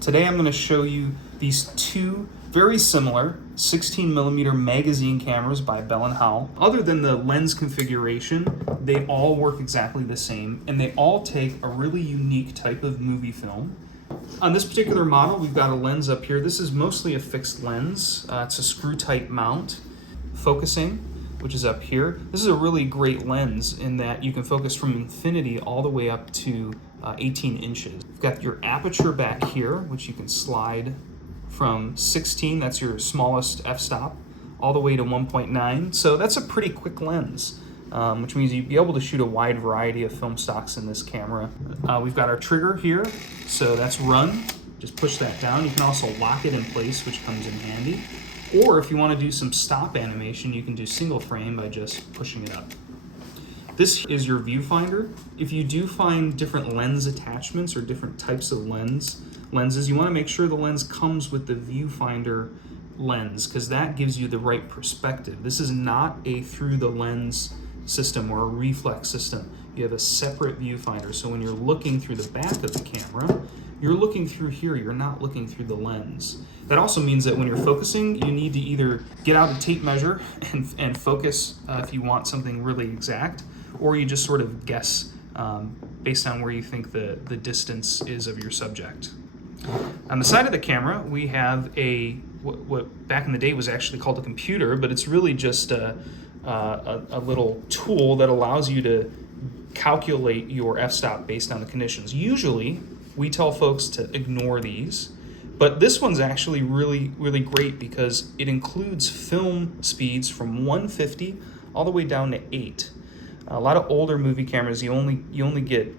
Today I'm going to show you these two very similar 16mm magazine cameras by Bell & Howell. Other than the lens configuration, they all work exactly the same, and they all take a really unique type of movie film. On this particular model, we've got a lens up here. This is mostly a fixed lens. It's a screw-type mount. Focusing, which is up here. This is a really great lens in that you can focus from infinity all the way up to 18 inches. You've got your aperture back here, which you can slide from 16, that's your smallest f-stop, all the way to 1.9. So that's a pretty quick lens, which means you'd be able to shoot a wide variety of film stocks in this camera. We've got our trigger here, so that's run. Just push that down. You can also lock it in place, which comes in handy. Or if you want to do some stop animation, you can do single frame by just pushing it up. This is your viewfinder. If you do find different lens attachments or different types of lenses, you want to make sure the lens comes with the viewfinder lens, because that gives you the right perspective. This is not a through the lens system or a reflex system. You have a separate viewfinder, so when you're looking through the back of the camera, you're looking through here, you're not looking through the lens. That also means that when you're focusing, you need to either get out a tape measure and focus if you want something really exact, or you just sort of guess based on where you think the distance is of your subject. On the side of the camera, we have what back in the day was actually called a computer, but it's really just a little tool that allows you to calculate your f-stop based on the conditions. Usually, we tell folks to ignore these, but this one's actually really great because it includes film speeds from 150 all the way down to 8. A lot of older movie cameras, you only get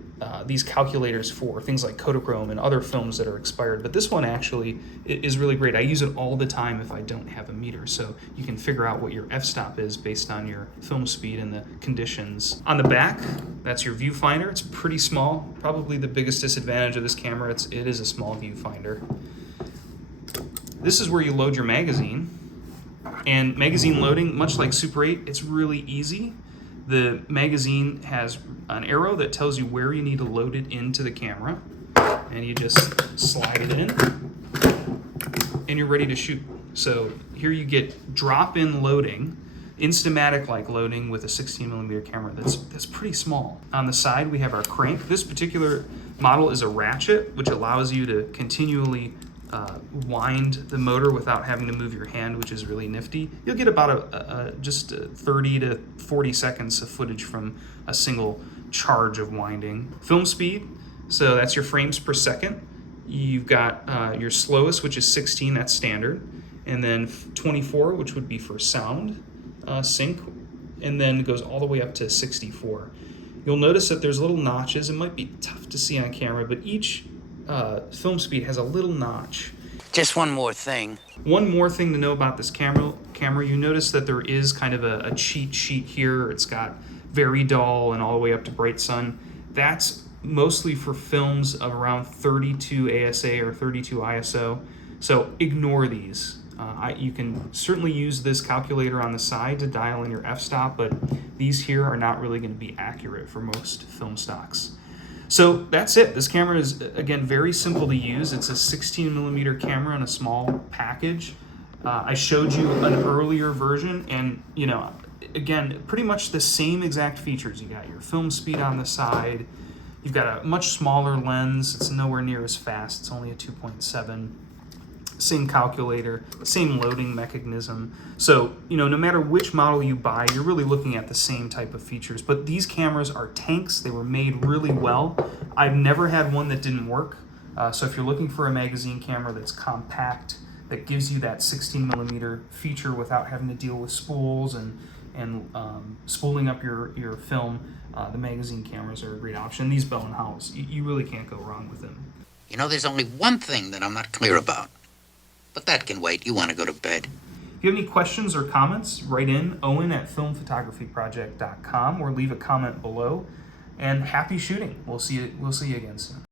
these calculators for things like Kodachrome and other films that are expired, but this one actually is really great. I use it all the time if I don't have a meter, so you can figure out what your f-stop is based on your film speed and the conditions. On the back, that's your viewfinder. It's pretty small. Probably the biggest disadvantage of this camera, it is a small viewfinder. This is where you load your magazine, and magazine loading, much like Super 8, it's really easy. The magazine has an arrow that tells you where you need to load it into the camera, and you just slide it in, and you're ready to shoot. So here you get drop-in loading, Instamatic-like loading with a 16mm camera that's pretty small. On the side, we have our crank. This particular model is a ratchet, which allows you to continually wind the motor without having to move your hand, which is really nifty. You'll get about just 30 to 40 seconds of footage from a single charge of winding. Film speed, so that's your frames per second. You've got your slowest, which is 16, that's standard, and then 24, which would be for sound sync, and then it goes all the way up to 64. You'll notice that there's little notches. It might be tough to see on camera, but each film speed has a little notch. Just one more thing. One more thing to know about this camera, you notice that there is kind of a cheat sheet here. It's got very dull and all the way up to bright sun. That's mostly for films of around 32 ASA or 32 ISO. So ignore these. You can certainly use this calculator on the side to dial in your f-stop, but these here are not really going to be accurate for most film stocks. So that's it. This camera is, again, very simple to use. It's a 16mm camera in a small package. I showed you an earlier version, and again, pretty much the same exact features. You got your film speed on the side. You've got a much smaller lens. It's nowhere near as fast. It's only a 2.7. Same calculator, same loading mechanism. So, no matter which model you buy, you're really looking at the same type of features. But these cameras are tanks. They were made really well. I've never had one that didn't work. So if you're looking for a magazine camera that's compact, that gives you that 16mm feature without having to deal with spools and spooling up your film, the magazine cameras are a great option. These Bell & Howells, you really can't go wrong with them. There's only one thing that I'm not clear about. But that can wait. You want to go to bed. If you have any questions or comments, write in Owen@filmphotographyproject.com or leave a comment below. And happy shooting. We'll see you again soon.